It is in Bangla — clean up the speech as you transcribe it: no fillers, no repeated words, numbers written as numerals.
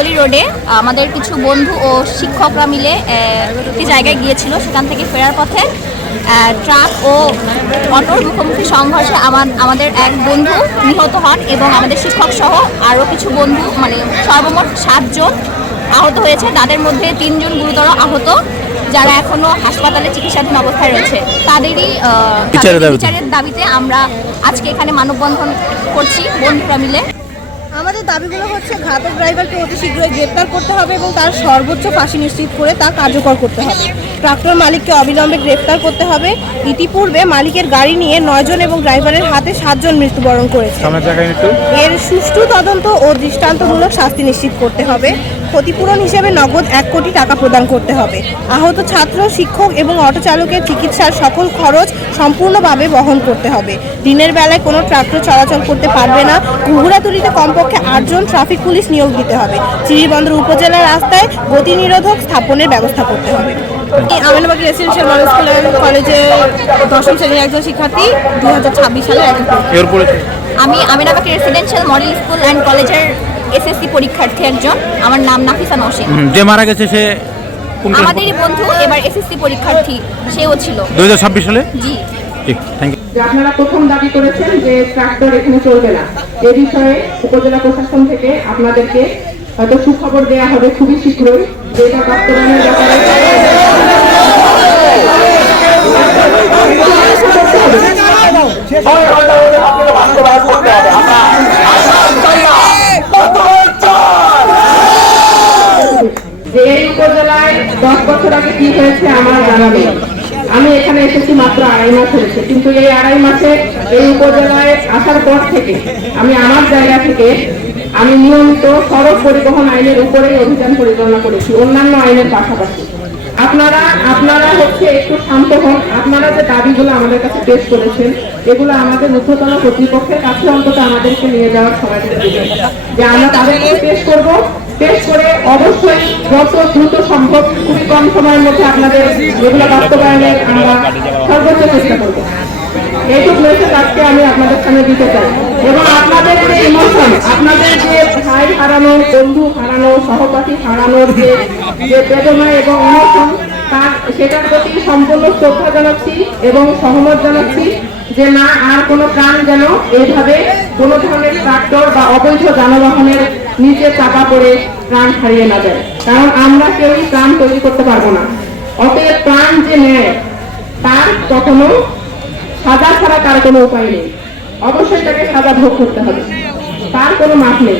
গাবতলী রোডে আমাদের কিছু বন্ধু ও শিক্ষকরা মিলে একটি জায়গায় গিয়েছিল। সেখান থেকে ফেরার পথে ট্রাক ও অটোর মুখোমুখি সংঘর্ষে আমাদের এক বন্ধু নিহত হন এবং আমাদের শিক্ষক সহ আরও কিছু বন্ধু মানে সর্বমোট 7 জন আহত হয়েছে। তাদের মধ্যে 3 জন গুরুতর আহত, যারা এখনো হাসপাতালে চিকিৎসাধীন অবস্থায় রয়েছে। তাদেরই বিচারের দাবিতে আমরা আজকে এখানে মানববন্ধন করছি বন্ধুরা মিলে। আমাদের দাবিগুলো হচ্ছে ঘাতক ড্রাইভারকে অতি শীঘ্রই গ্রেপ্তার করতে হবে এবং তার সর্বোচ্চ ফাঁসি নিশ্চিত করে তা কার্যকর করতে হবে। ট্রাক্টর মালিককে অবিলম্বে গ্রেপ্তার করতে হবে। ইতিপূর্বে মালিকের গাড়ি নিয়ে 9 জন এবং ড্রাইভারের হাতে 7 জন মৃত্যুবরণ করেছে। এর সুষ্ঠু তদন্ত ও দৃষ্টান্তমূলক শাস্তি নিশ্চিত করতে হবে। ক্ষতিপূরণ হিসেবে নগদ 1 কোটি টাকা প্রদান করতে হবে। আহত ছাত্র, শিক্ষক এবং অটো চালকের চিকিৎসার সকল খরচ সম্পূর্ণভাবে বহন করতে হবে। দিনের বেলায় কোনো ট্রাক্টর চলাচল করতে পারবে না। ঘুঘুরাতুলিতে কমপক্ষে 8 জন ট্রাফিক পুলিশ নিয়োগ দিতে হবে। চিরিরবন্দর উপজেলার রাস্তায় গতি নিরোধক স্থাপনের ব্যবস্থা করতে হবে। আমিনাবাগ রেসিডেন্সিয়াল মডেল স্কুল অ্যান্ড কলেজে 10ম শ্রেণীর একজন শিক্ষার্থী, 2026 সালে। আমি আমিনাবাগ রেসিডেন্সিয়াল মডেল স্কুল অ্যান্ড কলেজের এসএসসি পরীক্ষার্থী একজন। আমার নাম নাফিসা নওশিন। যে মারা গেছে সে আমাদেরই বন্ধু, এবার এসএসসি পরীক্ষার্থী সেও ছিল 2026 সালে। জি, ঠিক, থ্যাংক ইউ। আপনারা প্রথম দাবি করেছেন যে ট্রাক্টর এখানে চলবে না। এ বিষয়ে উপজেলা প্রশাসন থেকে আপনাদেরকে হয়তো সুখবর দেওয়া হবে খুবই শীঘ্রই, যেটা বাস্তবায়নের ব্যাপারে যে এই উপজেলায় 10 বছর আগে কি হয়েছে আমার জানা নেই। আমি এখানে এসেছি মাত্র 2.5 মাস হয়েছে, কিন্তু এই 2.5 মাসে এই উপজেলায় আসার পর থেকে আমি আমার জায়গা থেকে আমি নিয়মিত সড়ক পরিবহন আইনের উপরেই অভিযান পরিচালনা করেছি, অন্যান্য আইনের পাশাপাশি। আপনারা হচ্ছে একটু শান্ত হন। আপনারা যে দাবিগুলো আমাদের কাছে পেশ করেছেন, এগুলো আমাদের ঊর্ধ্বতন কর্তৃপক্ষের কাছে অন্তত আমাদেরকে নিয়ে যাওয়ার সময় দিবেন, যে আমরা তাদেরকে পেশ করব। পেশ করে অবশ্যই যত দ্রুত সম্ভব খুবই কম সময়ের মধ্যে আপনাদের এগুলো বাস্তবায়নের আমরা সর্বোচ্চ চেষ্টা করব। এইটুকু মেসেজ আজকে আমি আপনাদের সামনে দিতে চাই। এবং আপনাদের যে ইমোশন, আপনাদের যে ভাই হারানো, বন্ধু হারানো, সহপাঠী হারানোর যে বেদনা এবং ইমোশন, সেটার প্রতি সম্পূর্ণ শ্রদ্ধা জানাচ্ছি এবং সহমত জানাচ্ছি যে না আর কোনো প্রাণ যেন এইভাবে কোনো ধরনের ট্রাক্টর বা অবৈধ যানবাহনের নিচে চাপা পড়ে প্রাণ হারিয়ে না যায়। কারণ আমরা কেউই প্রাণ তৈরি করতে পারবো না। অতএব প্রাণ যে নেয় তার কখনো সাজা ছাড়া তার কোনো উপায় নেই। অবশ্যই তাকে সাজা ভোগ করতে হবে, তার কোনো মাপ নেই।